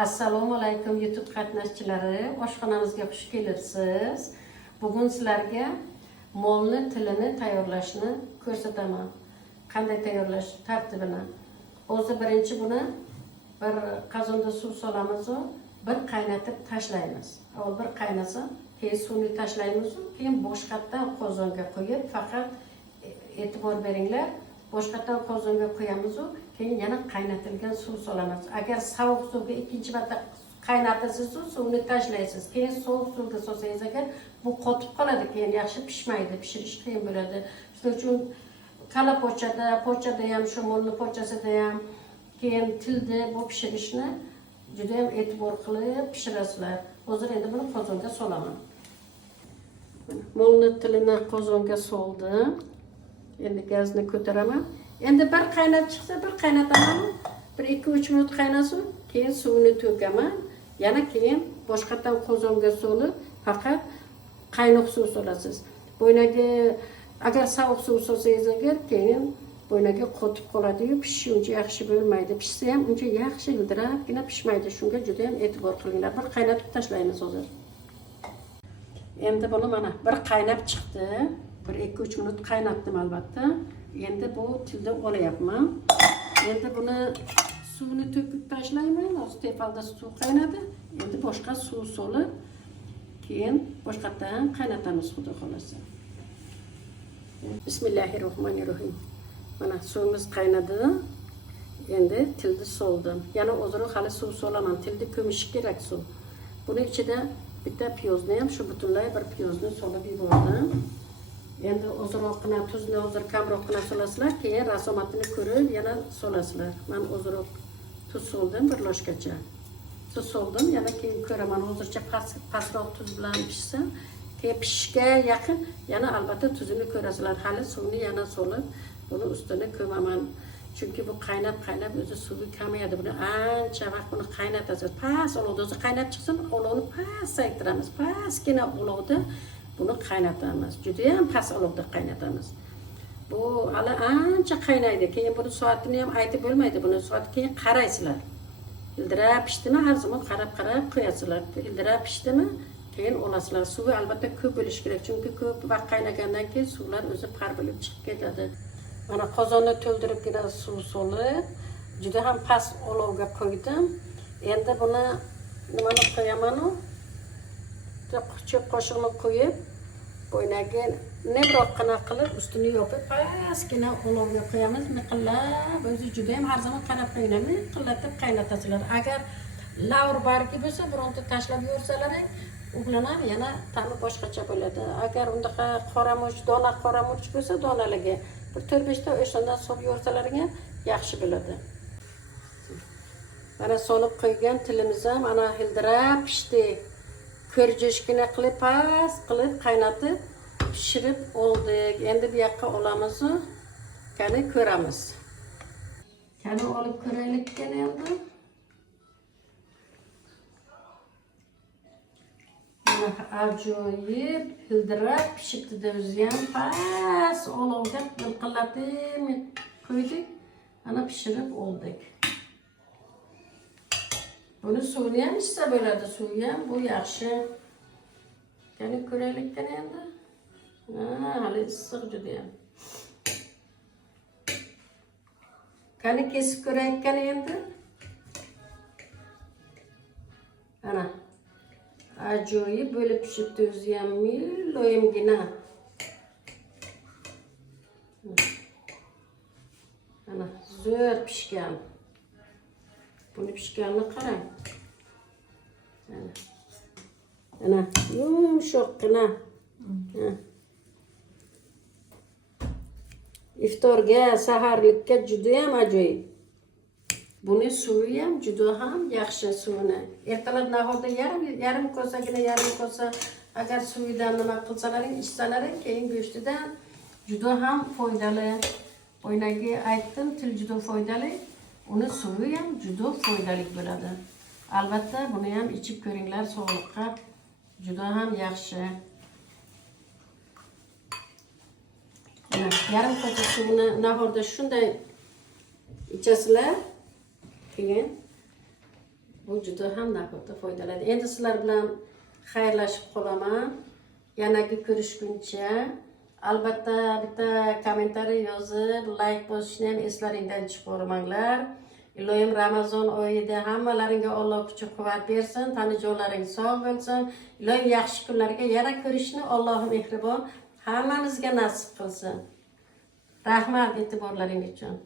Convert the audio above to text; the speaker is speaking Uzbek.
Assalomu alaykum YouTube qatnashchilari, oshxonamizga xush kelibsiz. Bugun sizlarga molni tilini tayyorlashni ko'rsataman. Qanday tayyorlash tartibini. O'zi birinchi buni bir qozonda suv solamiz, bir qaynatib tashlaymiz. Avval bir qaynasa, keyin suvni tashlaymiz, keyin boshqatdan qozonga qo'yib, faqat e'tibor beringlar, boshqatdan qozonga qo'yamiz, keyin yana qaynatilgan suv solamiz. Agar sovuq suvga ikkinchi marta qaynatasiz, suvni tashlaysiz, keyin sovuq suvga solsangiz agar bu qotib qoladi, keyin yaxshi pishmaydi, pishirish qiyin bo'ladi. Shuning uchun kala pochada ham, shu molni pochasida ham, keyin tilda bu pishirishni juda ham e'tibor qilib pishirasizlar. Hozir endi buni qozonga solaman. Molni tilini qozonga soldim. Endi gazni ko'taraman. Endi bir qaynab chiqsa, bir qaynataman. Bir 2-3 minut qaynasin, keyin suvini to'kaman. Yana keyin boshqatdan qozonga solib, faqat qaynoq suv solasiz. Bo'ynaga agar sovuq suv solsangiz agar keyin bo'ynaga qotib qoladi-yu, pishishi uncha yaxshi bo'lmaydi. Pishsa ham uncha yaxshi ildirabgina pishmaydi. Shunga juda ham e'tibor qilinglar. Bir qaynatib tashlaymiz hozir. Endi buni mana bir qaynab chiqdi. Bir 2-3 minut qaynatdim albatta. Endi bu tilda olayapman. Endi buni suvni to'kib tashlayman. Hozir tepalda suv qaynadi. Endi boshqa suv solib, keyin boshqatdan qaynatamiz, xudo xolasa. Bismillahirrohmanirrohim. Mana suvimiz qaynadi. Endi tilni soldim. Yana o'ziroq hali suv solaman. Tilni ko'mishi kerak suv. Buning ichida bitta piyozni ham shu butunlay bir piyozni solib yubordim. Endi ozroqgina tuzni hozir kamroqgina solasizlar, keyin rasomatini ko'rib yana solasizlar. Men ozroq tuz soldim, bir loshkacha. Tuz soldim, yana keyin ko'raman. Hozircha pastroq tuz bilan pishsa, keyin pishishga yaqin yana albatta tuzini ko'rasizlar. Hali suvni yana solib, buni ustini ko'maman. Chunki bu qaynab o'zi suvi kamayadi. Buni ancha vaqt buni qaynatasiz. Past olovda o'zi qaynab chiqsin, olovni pasaytiramiz. Pastgina olovda buni qaynatamiz. Juda ham past olovda qaynatamiz. Bu hali ancha qaynaydi. Keyin buni soatini ham aytib bo'lmaydi. Buni soat keyin qaraysizlar. Ildirab pishdimi, har zaman qarab qo'yasizlar. Ildirab pishdimi, keyin olasizlar. Suvi albatta ko'p bo'lishi kerak. Chunki ko'p vaqt qaynagandan keyin suvlar o'zi par bo'lib chiqib ketadi. Mana qozonni to'ldiribgina suv solib, juda ham past olovga qo'ydim. Endi buni nimani qo'yaman-u? Cho'p qoshiqni qo'yib, bo'ynaga nebroqqina qilib ustini yopib, pastgina olovga qo'yamiz. Miqillab, o'zi juda ham har zaman qarab qo'yinglar, miqillatib qaynatasizlar. Agar lavr bargi bo'lsa, bironta tashlab yuborsalar, ularning yana ta'mi boshqacha bo'ladi. Agar undaqa qoramuch, dona qoramuch bo'lsa, donaligi bir 4-5 ta o'shandan solib yuborsalaringa yaxshi bo'ladi. Mana solib qo'ygan tilimiz ham ana hildirab pishdi. Ko'rjishgina qilib, past qilib qaynatib pishirib oldik. Endi bu yoqqa olamiz, qani ko'ramiz. Qani olib ko'raylik endi. Ajoyib hildirab pishibdi, o'zi ham past olovga qilqillatib qo'ydik. Ana pishirib oldik. Buni suvni ham ichsa bo'ladi, suvi ham bu yaxshi. Qani ko'raylik endi. Hali issiq juda ham. Qani kesib ko'raylik endi. Ana ajoyib bo'lib pishibdi, o'zi ham loyimgina. Ana zo'r pishgan. Buni pishganini qarang. Ana yumshoqqina. Iftorga, saharlikka juda ham ajoyib. Buni suvi ham juda ham yaxshi suvini. Ertalab nahorda yarim kosa agar suvidan nima qilsalaring, ichsalaring, keyin go'shtidan juda ham foydali. O'ynaga aytdim, til juda foydali. Uni suvi ham juda foydali bo'ladi. Albatta buni ham ichib ko'ringlar, sog'liqqa juda ham yaxshi. Yarim kosa suvni nahorda shunday ichasizlar. Keyin Bu juda ham nahotda foydali. Endi sizlar bilan xayrlashib qolaman. Yanagi ko'rishguncha albatta bitta kommentariy yozib, like bosishni ham eslaringdan chiqarmanglar. Iloyim Ramazon oyida hammalaringga Alloh kuch-quvvat bersin, tanijoqlaring sog' bo'lsin. Iloyim yaxshi kunlarga yana ko'rishni Alloh mehribon hammamizga nasib qilsin. Rahmat e'tiborlaring uchun.